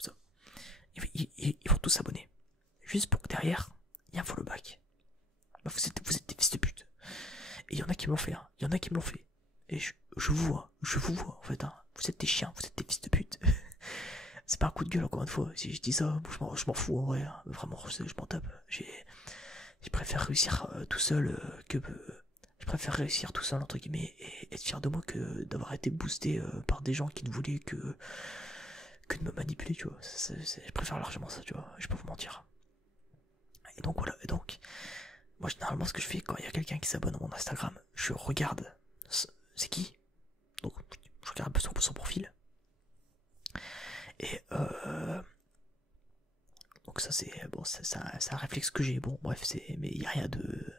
ça. Ils vont tous s'abonner. Juste pour que derrière, il y a un follow back. Bah, vous êtes des fils de pute. Et il y en a qui me l'ont fait, hein. Il y en a qui me l'ont fait. Et je vous vois, en fait, hein. Vous êtes des chiens, vous êtes des fils de pute. C'est pas un coup de gueule, encore une fois. Si je dis ça, je m'en fous, en vrai, hein. Vraiment, je m'en tape. Je préfère réussir tout seul je préfère réussir tout seul, entre guillemets, et être fier de moi que d'avoir été boosté par des gens qui ne voulaient que de me manipuler, tu vois. Je préfère largement ça, tu vois. Je peux vous mentir. Et donc voilà. Et donc, moi généralement ce que je fais quand il y a quelqu'un qui s'abonne à mon Instagram, je regarde c'est qui. Donc je regarde un peu son profil. Et donc ça c'est bon, c'est un réflexe que j'ai. Bon bref, mais il y a rien de.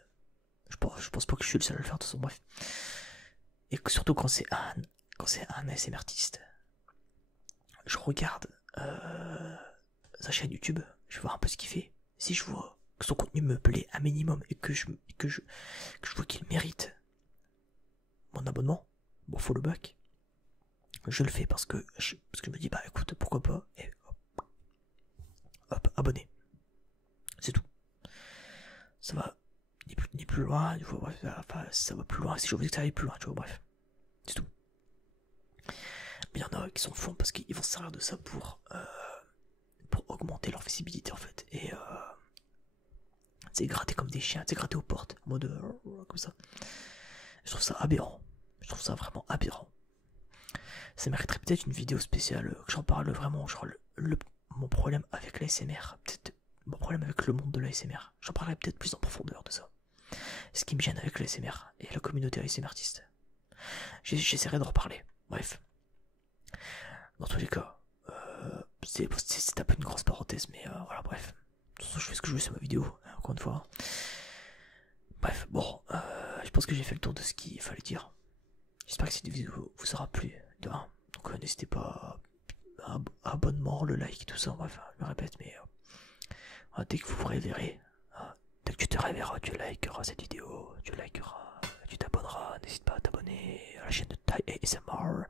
Je pense pas que je suis le seul à le faire de toute façon. Bref. Et surtout quand c'est un ASMR artiste. Je regarde sa chaîne YouTube, je vais voir un peu ce qu'il fait. Si je vois que son contenu me plaît un minimum et que je vois qu'il mérite mon abonnement, mon follow back, je le fais parce que je me dis bah écoute pourquoi pas et hop abonné. C'est tout. Ça va ni plus loin, bref, enfin, ça va plus loin si j'ai envie que ça aille plus loin, tu vois, bref. C'est tout. Mais il y en a qui s'en font parce qu'ils vont se servir de ça pour augmenter leur visibilité en fait. Et c'est gratter comme des chiens, c'est gratter aux portes, en mode comme ça. Je trouve ça aberrant. Je trouve ça vraiment aberrant. Ça mériterait peut-être une vidéo spéciale, que j'en parle vraiment, genre mon problème avec l'ASMR, peut-être mon problème avec le monde de l'ASMR. J'en parlerai peut-être plus en profondeur de ça. Ce qui me gêne avec l'ASMR et la communauté ASMR artiste. J'essaierai d'en reparler. Bref. Dans tous les cas, c'est un peu une grosse parenthèse, mais voilà, bref. De toute façon, je fais ce que je veux sur ma vidéo, encore une fois. Bref, bon, je pense que j'ai fait le tour de ce qu'il fallait dire. J'espère que cette vidéo vous aura plu. Donc n'hésitez pas à abonnement, le like, tout ça, bref, je me répète, mais dès que vous vous réveillerez, dès que tu te réveilleras, tu likeras cette vidéo, tu likeras tu t'abonneras, n'hésite pas à t'abonner à la chaîne de Tai ASMR.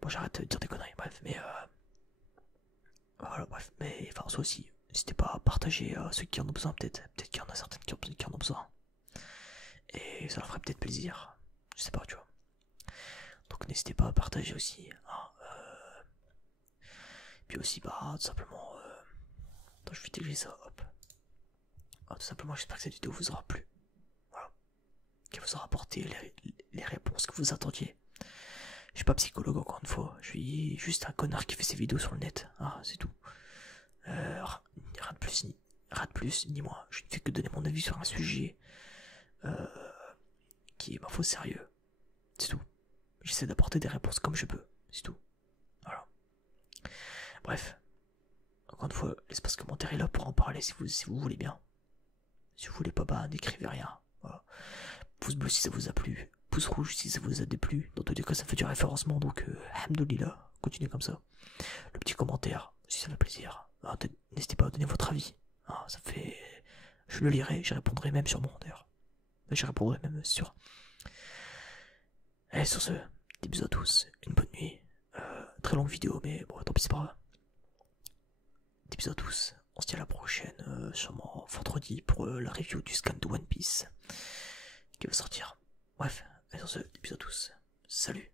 Bon, j'arrête de dire des conneries, bref, mais voilà, bref, mais enfin, ça aussi, n'hésitez pas à partager à ceux qui en ont besoin, peut-être qu'il y en a certaines qui en ont besoin. Et ça leur ferait peut-être plaisir, je sais pas, tu vois. Donc n'hésitez pas à partager aussi, hein, puis aussi, bah, tout simplement, attends, je vais diriger ça, hop. Ah, tout simplement, j'espère que cette vidéo vous aura plu. Voilà. Qu'elle vous aura apporté les réponses que vous attendiez. Je suis pas psychologue encore une fois, je suis juste un connard qui fait ses vidéos sur le net, hein, c'est tout. Rien de plus, ni moi. Je ne fais que donner mon avis sur un sujet qui est ma foi sérieux. C'est tout. J'essaie d'apporter des réponses comme je peux, c'est tout. Voilà. Bref. Encore une fois, l'espace commentaire est là pour en parler si vous voulez bien. Si vous voulez pas, bah n'écrivez rien. Voilà. Pouce bleu si ça vous a plu. Pouce rouge si ça vous a déplu. Dans tous les cas, ça fait du référencement, donc alhamdoulilah, continuez comme ça. Le petit commentaire, si ça fait plaisir. N'hésitez pas à donner votre avis. Ah, ça fait... Je le lirai, j'y répondrai même sur mon d'ailleurs. J'y répondrai même sur... Allez, sur ce, des bisous à tous, une bonne nuit. Très longue vidéo, mais bon, tant pis, c'est pas grave. Des bisous à tous. On se dit à la prochaine, sûrement vendredi, pour la review du scan de One Piece qui va sortir. Bref, allez, sur ce, des bisous à tous. Salut.